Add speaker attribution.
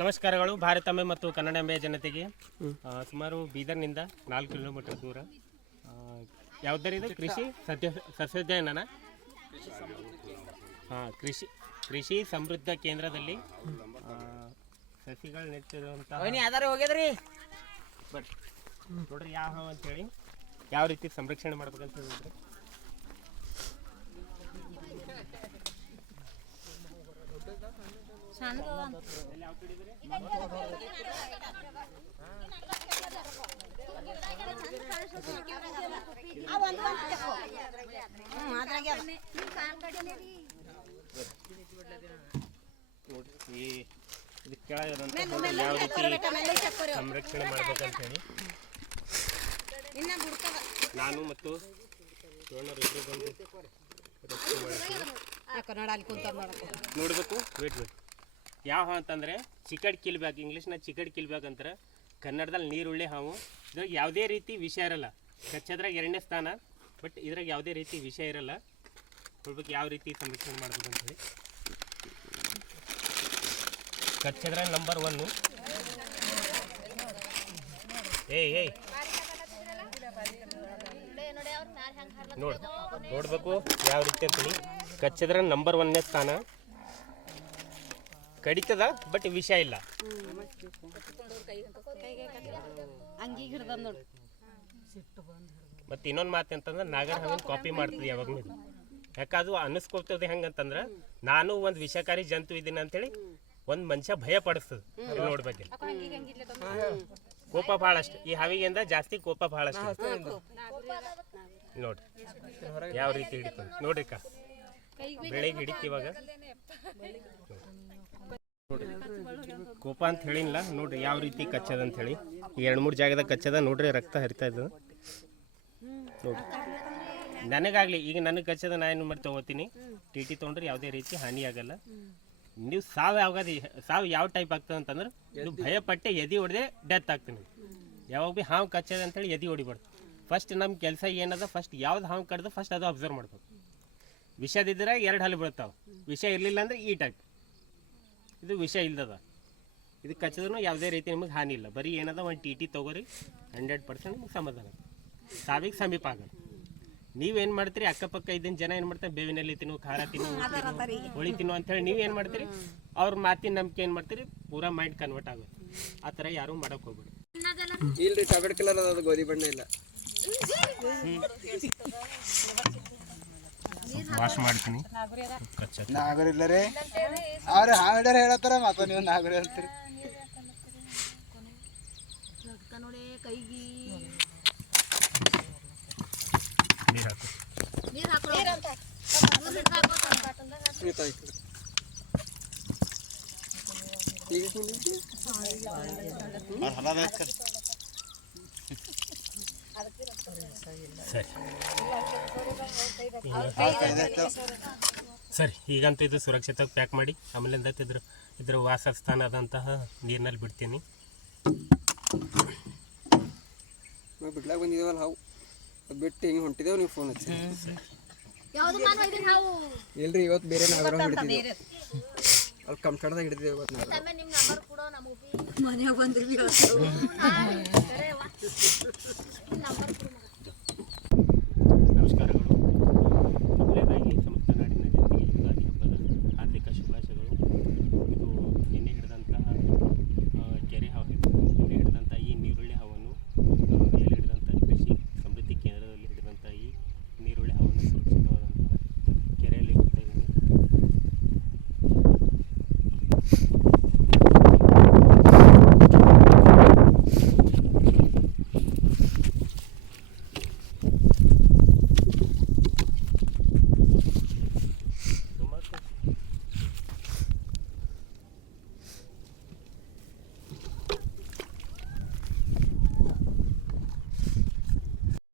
Speaker 1: ನಮಸ್ಕಾರಗಳು. ಭಾರತಾಂಬೆ ಮತ್ತು ಕನ್ನಡಾಂಬೆಯ ಜನತೆಗೆ. ಸುಮಾರು ಬೀದರ್ನಿಂದ ನಾಲ್ಕು ಕಿಲೋಮೀಟರ್ ದೂರ. ಯಾವುದರಿಂದ? ಕೃಷಿ ಸದ್ಯ ಸಸ್ಯೋದ್ಯಾನನ? ಹಾಂ ಕೃಷಿ ಕೃಷಿ ಸಮೃದ್ಧ ಕೇಂದ್ರದಲ್ಲಿ ಸಸಿಗಳು ನೆಟ್ಟಿರುವಂತಹ
Speaker 2: ಯಾವ್ದಾರು ಹೋಗ್ಯದ್ರಿ
Speaker 1: ಬರ್ರಿ ನೋಡ್ರಿ ಯಾವ ಅಂತ ಅಂತೇಳಿ ಯಾವ ರೀತಿ ಸಂರಕ್ಷಣೆ ಮಾಡ್ಬೇಕಂತ ಹೇಳಿದ್ರೆ ನೋಡ್ರಿ ಈ ಇದು ಕೆಳಗಿರುವಂಥ ಯಾವ ರೀತಿ ಸಂರಕ್ಷಣೆ ಮಾಡ್ಬೇಕಂತ ಹೇಳಿ ನಾನು ಮತ್ತು ಶಿವಣ್ಣರು ಇಬ್ಬರು ಬಂದು
Speaker 2: ಅಲ್ಲಿ
Speaker 1: ನೋಡ್ಬೇಕು. ವೇಟ್ ವೇಟ್ ಯಾವ ಹಾವು ಅಂತಂದರೆ ಚಿಕಡ್ ಕಿಲ್ಬ್ಯಾಕ್ ಇಂಗ್ಲೀಷ್ನ ಚಿಕಡ್ ಕಿಲ್ಬ್ಯಾಕ್ ಅಂತಾರೆ. ಕನ್ನಡದಲ್ಲಿ ನೀರುಳ್ಳಿ ಹಾವು. ಇದ್ರಾಗ ಯಾವುದೇ ರೀತಿ ವಿಷ ಇರಲ್ಲ. ಕಚ್ಚದ್ರಾಗ ಎರಡನೇ ಸ್ಥಾನ, ಬಟ್ ಇದ್ರಾಗ ಯಾವುದೇ ರೀತಿ ವಿಷ ಇರಲ್ಲ. ನೋಡ್ಬೇಕು ಯಾವ ರೀತಿ ಸಂರಕ್ಷಣೆ ಮಾಡ್ಬೇಕು ಅಂತ ಹೇಳಿ. ಕಚ್ಚದ್ರಾಗ ನಂಬರ್ ಒನ್ನು ಏಯ್ ಏಯ್. ನೋಡಿ, ನೋಡ್ಬೇಕು ಯಾವ ರೀತಿ ಕಚ್ಚದ್ರ ನಂಬರ್ ಒನ್ನೇ ಸ್ಥಾನ. ಕಡಿತದ ಬಟ್ ವಿಷ ಇಲ್ಲ.
Speaker 2: ಅಂಗಿ ಹಿಡ್ದ ನೋಡು
Speaker 1: ಮತ್ತೆ ಇನ್ನೊಂದು ಮಾತು ಅಂತಂದ್ರೆ ನಾಗರ ಹಾವಿನ ಕಾಪಿ ಮಾಡ್ತದೆ ಯಾವಾಗಲೂ ಯಾಕ ಯಾಕೆ ಅದು ಅನ್ನಿಸ್ಕೊಳ್ತದೆ ಹೆಂಗಂತಂದ್ರೆ ನಾನು ಒಂದು ವಿಷಕಾರಿ ಜಂತು ಇದ್ದೀನಿ ಅಂತೇಳಿ ಒಂದು ಮನುಷ್ಯ ಭಯ ಪಡಿಸ್ತದೆ ನೋಡ್ ಬಗ್ಗೆ. ಕೋಪ ಭಾಳಷ್ಟು. ಈ ಹಾವಿಗಿಂದ ಜಾಸ್ತಿ ಕೋಪ ಭಾಳಷ್ಟು. ನೋಡ್ರಿ ಯಾವ ರೀತಿ ಹಿಡಿತದೆ ನೋಡ್ರಿ ಬೆಳಿಗ್ಗೆ ಹಿಡಿತು ಇವಾಗ. ನೋಡ್ರಿ ಕೋಪ ಅಂತ ಹೇಳಿಲ್ಲ. ನೋಡ್ರಿ ಯಾವ ರೀತಿ ಕಚ್ಚದ ಅಂತ ಹೇಳಿ. ಎರಡು ಮೂರು ಜಾಗದಾಗ ಕಚ್ಚದ ನೋಡ್ರಿ ರಕ್ತ ಹರಿತಾ ಇದ್ದು ನೋಡ್ರಿ. ನನಗಾಗ್ಲಿ ಈಗ ನನಗೆ ಕಚ್ಚದ ನಾ ಏನು ಮಾಡಿ ತಗೋತೀನಿ. ಟಿ ಟಿ ತೊಗೊಂಡ್ರೆ ಯಾವುದೇ ರೀತಿ ಹಾನಿ ಆಗಲ್ಲ. ನೀವು ಸಾವು ಯಾವಾಗ ಸಾವು ಯಾವ ಟೈಪ್ ಆಗ್ತದೆ ಅಂತಂದ್ರೆ ಇದು ಭಯ ಪಟ್ಟೆ ಎದಿ ಹೊಡೆದೇ ಡೆತ್ ಆಗ್ತೀನಿ ಯಾವಾಗ ಭೀ ಹಾವು ಕಚ್ಚದ ಅಂತೇಳಿ ಎದಿ ಹೊಡಿಬಾರ್ದು. ಫಸ್ಟ್ ನಮ್ಮ ಕೆಲಸ ಏನದ ಫಸ್ಟ್ ಯಾವ್ದು ಹಾವು ಕಡ್ದು ಫಸ್ಟ್ ಅದು ಅಬ್ಸರ್ವ್ ಮಾಡ್ಬೇಕು. ವಿಷದಿದ್ರೆ ಎರಡು ಹಲ್ಲು ಬೀಳ್ತಾವೆ ವಿಷ ಇರಲಿಲ್ಲ ಅಂದ್ರೆ ಈ ಟೈಪ್ ಇದು ವಿಷ ಇಲ್ದದ. ಇದು ಕಚ್ಚಿದ್ರು ಯಾವುದೇ ರೀತಿ ನಿಮಗೆ ಹಾನಿ ಇಲ್ಲ. ಬರೀ ಏನದ ಒಂದು ಟಿ ಟಿ ತೊಗೋರಿ ಹಂಡ್ರೆಡ್ ಪರ್ಸೆಂಟ್ ನಿಮ್ಗೆ ಸಮಾಧಾನ. ಸಾವಿಗೆ ಸಮೀಪ ಆಗಲ್ಲ ನೀವೇನು ಮಾಡ್ತೀರಿ? ಅಕ್ಕಪಕ್ಕ ಇದ್ದಿನ ಜನ ಏನು ಮಾಡ್ತಾರೆ? ಬೇವಿನಲ್ಲಿ ತಿನ್ನು ಖಾರ ತಿನ್ನು ಹೋಳಿ ತಿನ್ನು, ಅಂತೇಳಿ ನೀವು ಏನು ಮಾಡ್ತೀರಿ? ಅವ್ರ ಮಾತಿನ ನಂಬಿಕೆ ಏನು ಮಾಡ್ತೀರಿ? ಪೂರಾ ಮೈಂಡ್ ಕನ್ವರ್ಟ್ ಆಗುತ್ತೆ. ಆ ಥರ ಯಾರೂ ಮಾಡೋಕೆ ಹೋಗ್ಬೇಡಿ.
Speaker 3: ಇಲ್ರಿ ಚಾಕ್ಲೇಟ್ ಕಲರ್ ಅದ ಗೋಧಿ ಬಣ್ಣ ಇಲ್ಲ.
Speaker 1: ವಾಶ್ ಮಾಡ್ತೀನಿ ಕಚ್ಚ
Speaker 3: ನಾಗರಿಲ್ಲ ರೀ ಅವ್ರ ಹಾಡರ್ ಹೇಳತ್ತಾರ ಮಾತ ನೀವು ನಾಗರಿ ಹೇಳ್ತೀರಿ
Speaker 1: ನೀರು ಹಾಕು
Speaker 3: ಆಯ್ತು ಈಗ ಕುಂದಿದ್ದೆ?
Speaker 1: ಸರಿ ಸರಿ. ಈಗಂತೂ ಇದು ಸುರಕ್ಷಿತವಾಗಿ ಪ್ಯಾಕ್ ಮಾಡಿ ಆಮೇಲೆ ಇದ್ರ ಇದ್ರ ವಾಸಸ್ಥಾನ ಆದಂತಹ ನೀರಿನಲ್ಲಿ ಬಿಡ್ತೀನಿ.
Speaker 3: ಬಿಡ್ಲಾಗ ಬಂದಿದ್ದೇವಲ್ಲ ಬಂದಿದೇವಲ್ಲ ಹಾವು. ಬಿಟ್ಟು ಹಿಂಗೆ ಹೊಂಟಿದೇವ್ ನೀವು ಫೋನ್ ಹಚ್ಚಿ. ಇಲ್ರಿ ಇವತ್ತು ಬೇರೆ ನಾಗರ ಹಿಡಿತಿದ್ದೇವೆ ಅಲ್ಲಿ ಕಂಪ್ಯೂಟರ್ದಾಗ ಹಿಡಿದಿದ್ದೇವೆ ಇವತ್ತು. ನಾವು
Speaker 2: ಮನೆಯಾಗ ಬಂದ್ರಿ